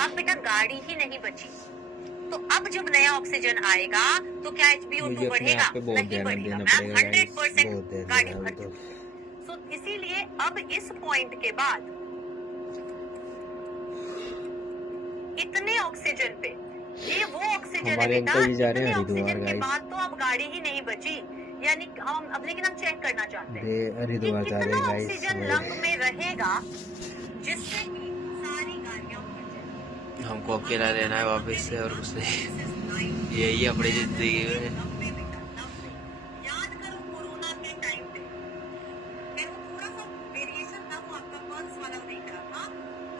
अब बेटा गाड़ी ही नहीं बची, तो अब जब नया ऑक्सीजन आएगा तो क्या HbO2 बढ़ेगा? नहीं बढ़ेगा मैम, 100% गाड़ी भर चुकी है। सो इसीलिए अब इस पॉइंट के बाद इतने ऑक्सीजन पे, ये वो ऑक्सीजन है बेटा, इतने ऑक्सीजन के बाद तो अब गाड़ी ही नहीं बची। यानी हम अब, लेकिन हम चेक करना चाहते हैं कि कितना ऑक्सीजन लंग में रहेगा जिससे कि सारी गाड़ियां भर जाए। हमको अकेला रहना है वापस से और कुछ नहीं, यही अपनी जिंदगी में। याद करो कोरोना के टाइम पे थोड़ा सा वेरिएशन था, वो आपका पल्स वाला नहीं था,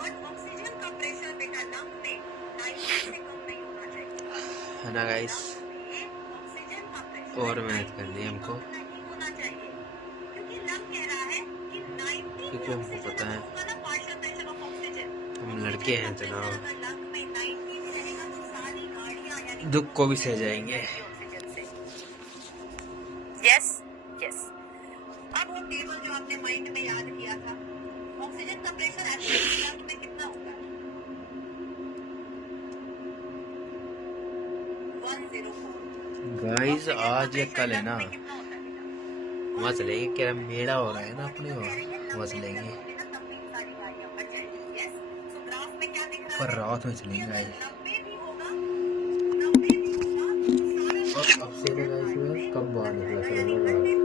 बट ऑक्सीजन का प्रेशर बेटा लंग में 90 से कम नहीं होना चाहिए, है ना गाइस। ऑक्सीजन का प्रेशर और मेहनत करनी है हमको, नहीं होना चाहिए, क्योंकि लंग कह रहा है कि 90 क्योंकि हमको पता है होगा ना पार्शियल प्रेशर ऑफ ऑक्सीजन। हम लड़के हैं जना, लंग में 90 रहेगा तो सारी गाड़ियां यानी दुख को भी सह जाएंगे। Yes yes. अब वो टेबल जो आपने माइंड में याद किया था, ऑक्सीजन का प्रेशर एक्चुअली लंग में कितना होगा? 104। गाइस आज या कल है ना, वहाँ चलेंगे, क्या मेला हो रहा है ना अपने वहाँ चलेंगे, पर रात में चलेंगे गाइस। अब से गाइस में कब बाहर निकला करेंगे।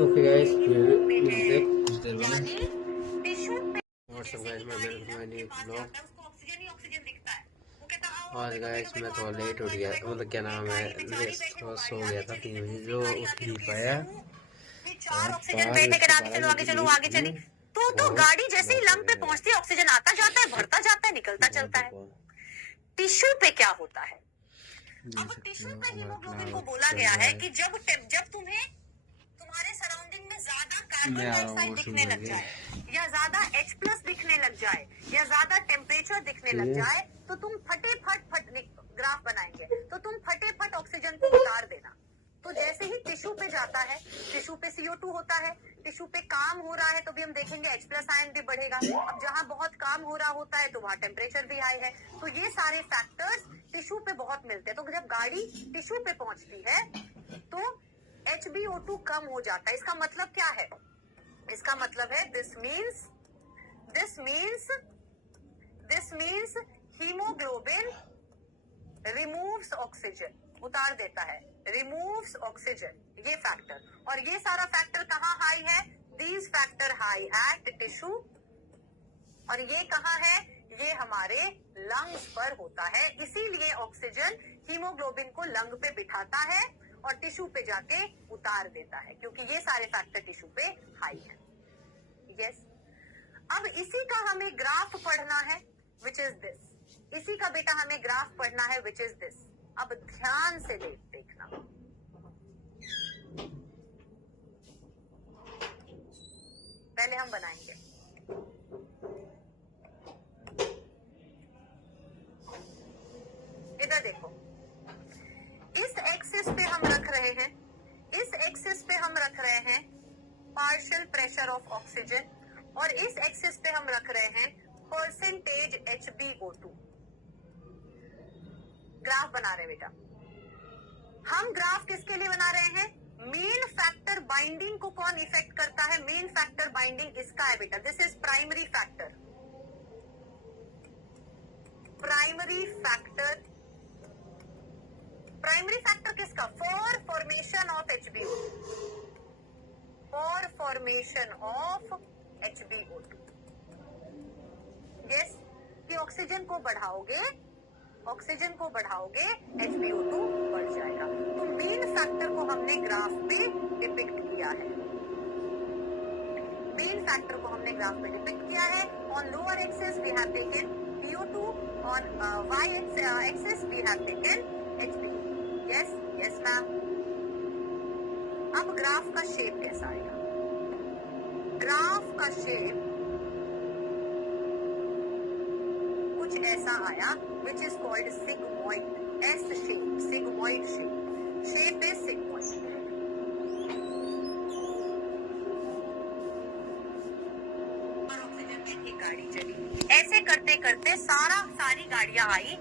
ओके गाइस, मिलते हैं कुछ देर बाद। व्हाट्सअप गाइस, मैं वेलकम माय न्यू ब्लॉग। आज गाइस मैं थोड़ा लेट उठ गया, मतलब क्या नाम है, सो गया था 3 बजे, जो उठ नहीं पाया। ऑक्सीजन बैठने के आगे चलो आगे चलो आगे चली, तो गाड़ी जैसे ही लंग पे पहुंचती है ऑक्सीजन आता जाता है, भरता जाता है, निकलता चलता है। टिश्यू पे क्या होता है? अब टिश्यू पे हीमोग्लोबिन को बोला गया है कि जब तुम्हें तुम्हारे सराउंडिंग में ज्यादा कार्बन डाइऑक्साइड दिखने लग जाए, या ज्यादा H+ दिखने लग जाए, या ज्यादा टेम्परेचर दिखने लग जाए, तो तुम फट ग्राफ बनाएंगे, तो तुम फट ऑक्सीजन को उतार देना। तो जैसे ही टिश्यू पे जाता है, टिश्यू पे CO2 होता है, टिश्यू पे काम हो रहा है तो भी हम देखेंगे H+ आयन भी बढ़ेगा। अब जहाँ बहुत काम हो रहा होता है तो वहाँ टेम्परेचर भी हाई है। तो ये सारे फैक्टर्स टिश्यू पे बहुत मिलते हैं। तो जब गाड़ी टिश्यू पे पहुंचती है तो HbO2 कम हो जाता है। इसका मतलब क्या है? इसका मतलब है this means haemoglobin removes oxygen, उतार देता है, रिमूव्स ऑक्सीजन, ये फैक्टर। और ये सारा फैक्टर कहाँ हाई है? These factor high at tissue. और ये कहाँ है? ये हमारे लंग्स पर होता है। इसीलिए ऑक्सीजन हीमोग्लोबिन को लंग पे बिठाता है और टिश्यू पे जाके उतार देता है, क्योंकि ये सारे फैक्टर टिश्यू पे हाई है। यस, अब इसी का हमें ग्राफ पढ़ना है, विच इज दिस। इसी का बेटा हमें ग्राफ पढ़ना है, विच इज दिस। अब ध्यान से देखना, पहले हम बनाएंगे। इधर देखो, इस एक्सिस पे हम रख रहे हैं, इस एक्सिस पे हम रख रहे हैं पार्शियल प्रेशर ऑफ ऑक्सीजन, और इस एक्सिस पे हम रख रहे हैं परसेंटेज HbO2। ग्राफ बना रहे हैं बेटा। हम ग्राफ किसके लिए बना रहे हैं? मेन फैक्टर बाइंडिंग को कौन इफेक्ट करता है? मेन फैक्टर बाइंडिंग इसका है बेटा, this is primary factor. Primary factor, primary factor किसका? For formation of HbO2, for formation of HbO2। Yes, कि ऑक्सीजन को बढ़ाओगे, ऑक्सीजन को बढ़ाओगे, HbO2 बढ़ जाएगा। तो मेन फैक्टर को हमने ग्राफ पे डिपिक्ट किया है, मेन फैक्टर को हमने ग्राफ पे डिपिक्ट किया है। On lower axis we have taken PO2, on y axis we have taken HbO2। Yes yes ma'am. अब ग्राफ का शेप कैसा आएगा? ग्राफ का शेप कुछ ऐसा आया, which is called sigmoid, S shape, sigmoid shape, shape is sigmoid। और oxygen की एक गाड़ी चली, ऐसे करते करते सारी गाड़ियां आई